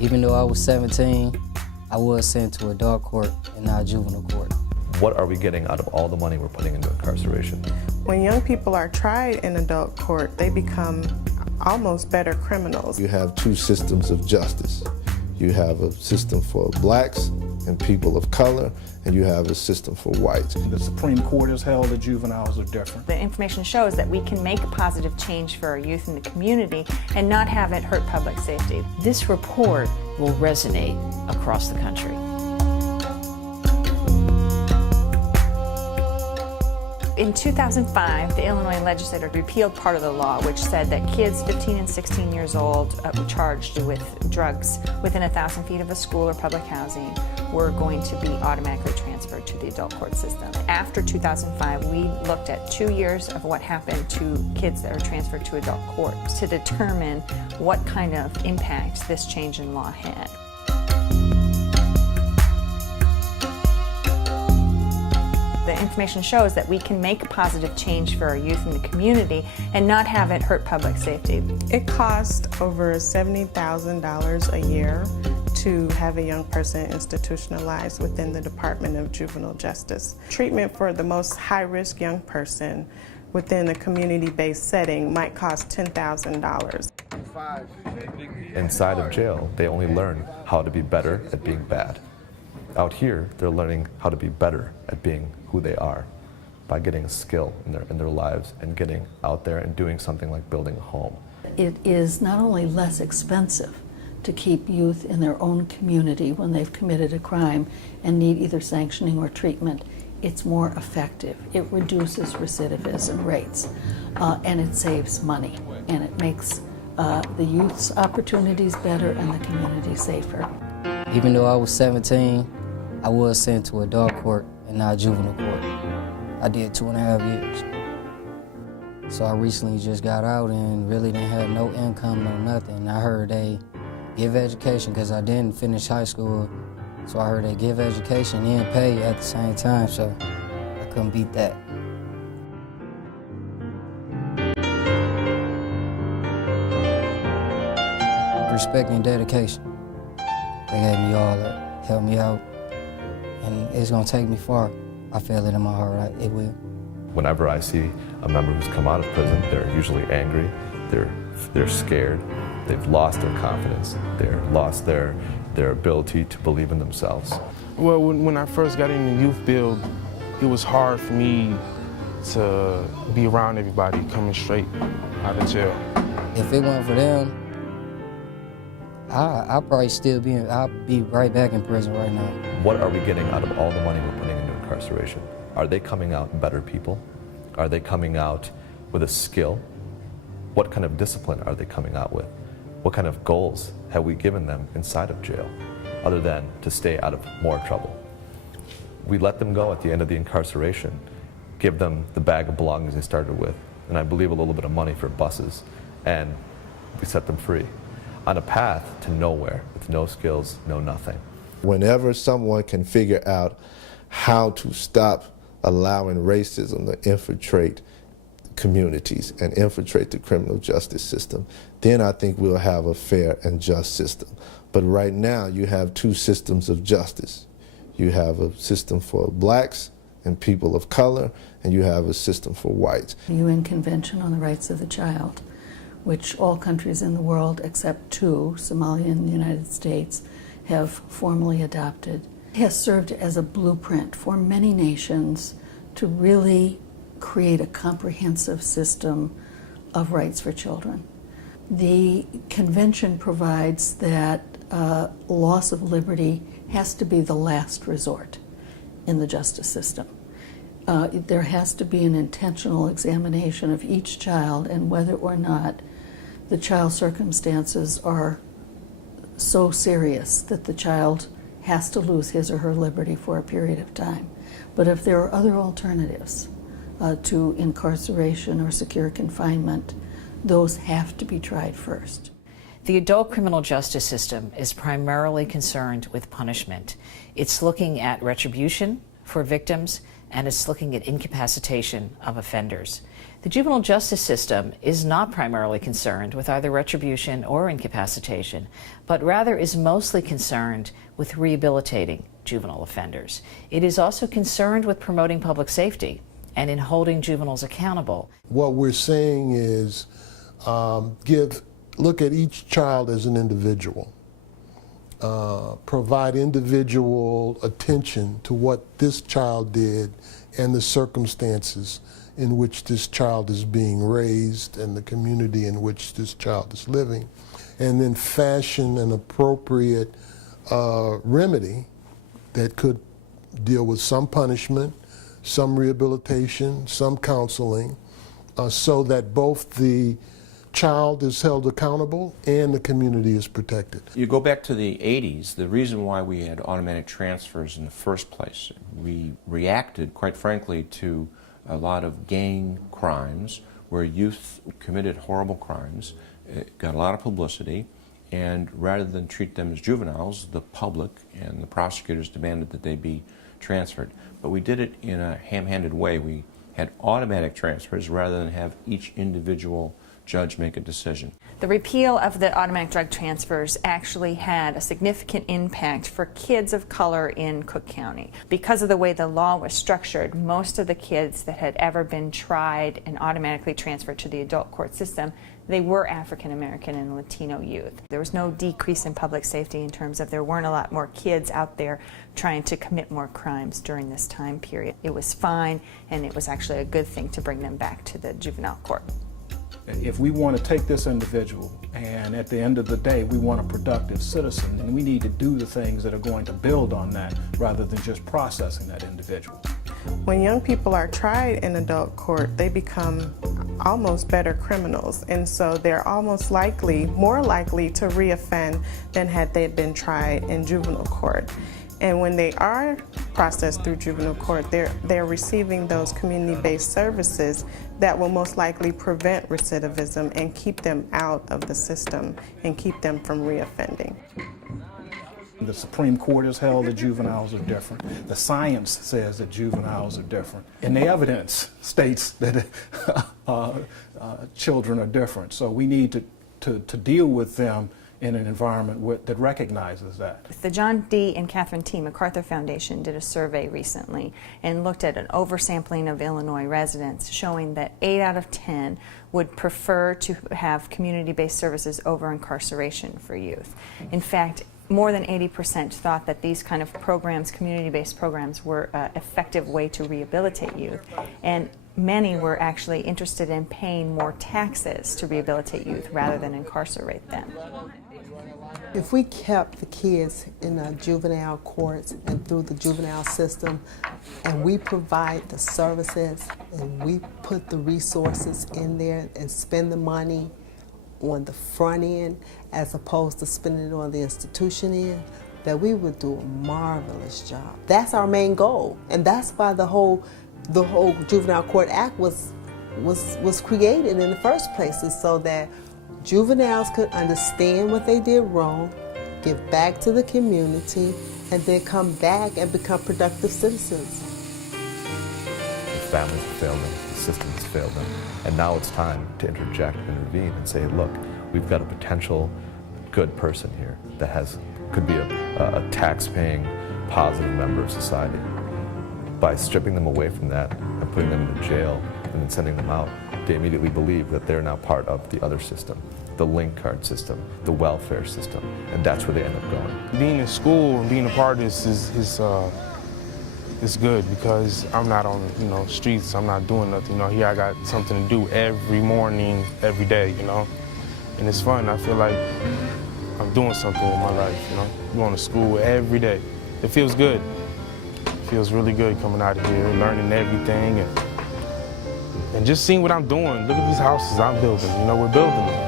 Even though I was 17, I was sent to adult court and not juvenile court. What are we getting out of all the money we're putting into incarceration? When young people are tried in adult court, they become almost better criminals. You have two systems of justice. You have a system for blacks and people of color, and you have a system for whites. The Supreme Court has held that juveniles are different. The information shows that we can make a positive change for our youth in the community and not have it hurt public safety. This report will resonate across the country. In 2005, the Illinois legislature repealed part of the law which said that kids 15 and 16 years old charged with drugs within 1,000 feet of a school or public housing were going to be automatically transferred to the adult court system. After 2005, we looked at 2 years of what happened to kids that were transferred to adult court to determine what kind of impact this change in law had. The information shows that we can make a positive change for our youth in the community and not have it hurt public safety. It costs over $70,000 a year to have a young person institutionalized within the Department of Juvenile Justice. Treatment for the most high-risk young person within a community-based setting might cost $10,000. Inside of jail, they only learn how to be better at being bad. Out here, they're learning how to be better at being who they are by getting a skill in their lives and getting out there and doing something like building a home. It is not only less expensive to keep youth in their own community when they've committed a crime and need either sanctioning or treatment, it's more effective. It reduces recidivism rates and it saves money, and it makes the youth's opportunities better and the community safer. Even though I was 17, I was sent to adult court and not juvenile court. I did 2.5 years. So I recently just got out and really didn't have no income, no nothing. I heard they give education because I didn't finish high school. So I heard they give education and pay at the same time, so I couldn't beat that. Respect and dedication. They gave me all that, helped me out, and it's gonna take me far. I feel it in my heart, it will. Whenever I see a member who's come out of prison, they're usually angry, they're scared, they've lost their confidence, they're lost their ability to believe in themselves. Well, when I first got in the youth build, it was hard for me to be around everybody coming straight out of jail. If it weren't for them, I'll probably still I'll be right back in prison right now. What are we getting out of all the money we're putting into incarceration? Are they coming out better people? Are they coming out with a skill? What kind of discipline are they coming out with? What kind of goals have we given them inside of jail, other than to stay out of more trouble? We let them go at the end of the incarceration, give them the bag of belongings they started with, and I believe a little bit of money for buses, and we set them free on a path to nowhere, with no skills, no nothing. Whenever someone can figure out how to stop allowing racism to infiltrate communities and infiltrate the criminal justice system, then I think we'll have a fair and just system. But right now, you have two systems of justice. You have a system for blacks and people of color, and you have a system for whites. The UN Convention on the Rights of the Child, which all countries in the world except two, Somalia and the United States, have formally adopted, has served as a blueprint for many nations to really create a comprehensive system of rights for children. The convention provides that loss of liberty has to be the last resort in the justice system. There has to be an intentional examination of each child and whether or not the child's circumstances are so serious that the child has to lose his or her liberty for a period of time. But if there are other alternatives to incarceration or secure confinement, those have to be tried first. The adult criminal justice system is primarily concerned with punishment. It's looking at retribution for victims, and it's looking at incapacitation of offenders. The juvenile justice system is not primarily concerned with either retribution or incapacitation, but rather is mostly concerned with rehabilitating juvenile offenders. It is also concerned with promoting public safety and in holding juveniles accountable. What we're saying is look at each child as an individual. Provide individual attention to what this child did and the circumstances in which this child is being raised and the community in which this child is living, and then fashion an appropriate remedy that could deal with some punishment, some rehabilitation, some counseling, so that both the child is held accountable and the community is protected. You go back to the 80s, the reason why we had automatic transfers in the first place, we reacted, quite frankly, to a lot of gang crimes where youth committed horrible crimes. It got a lot of publicity, and rather than treat them as juveniles, the public and the prosecutors demanded that they be transferred. But we did it in a ham-handed way. We had automatic transfers rather than have each individual judge make a decision. The repeal of the automatic drug transfers actually had a significant impact for kids of color in Cook County. Because of the way the law was structured, most of the kids that had ever been tried and automatically transferred to the adult court system, they were African American and Latino youth. There was no decrease in public safety in terms of there weren't a lot more kids out there trying to commit more crimes during this time period. It was fine, and it was actually a good thing to bring them back to the juvenile court. If we want to take this individual and at the end of the day we want a productive citizen, then we need to do the things that are going to build on that rather than just processing that individual. When young people are tried in adult court, they become almost better criminals, and so they're almost more likely to reoffend than had they been tried in juvenile court. And when they are processed through juvenile court, they're receiving those community-based services that will most likely prevent recidivism and keep them out of the system and keep them from reoffending. The Supreme Court has held that juveniles are different. The science says that juveniles are different. And the evidence states that children are different. So we need to deal with them in an environment that recognizes that. The John D. and Catherine T. MacArthur Foundation did a survey recently and looked at an oversampling of Illinois residents, showing that 8 out of 10 would prefer to have community-based services over incarceration for youth. In fact, more than 80% thought that these kind of programs, community-based programs, were an effective way to rehabilitate youth. And many were actually interested in paying more taxes to rehabilitate youth rather than incarcerate them. If we kept the kids in juvenile courts and through the juvenile system, and we provide the services and we put the resources in there and spend the money on the front end as opposed to spending it on the institution end, that we would do a marvelous job. That's our main goal, and that's why the whole Juvenile Court Act was created in the first place, is so that juveniles could understand what they did wrong, give back to the community, and then come back and become productive citizens. The families have failed them, the system has failed them, and now it's time to interject and intervene and say, look, we've got a potential good person here that could be a tax-paying, positive member of society. By stripping them away from that and putting them in jail and then sending them out, they immediately believe that they're now part of the other system, the link card system, the welfare system, and that's where they end up going. Being in school and being a part of this is good, because I'm not on streets. I'm not doing nothing. Here I got something to do every morning, every day. And it's fun. I feel like I'm doing something with my life. Going to school every day. It feels good. It feels really good coming out of here, learning everything, and just seeing what I'm doing. Look at these houses I'm building. We're building them.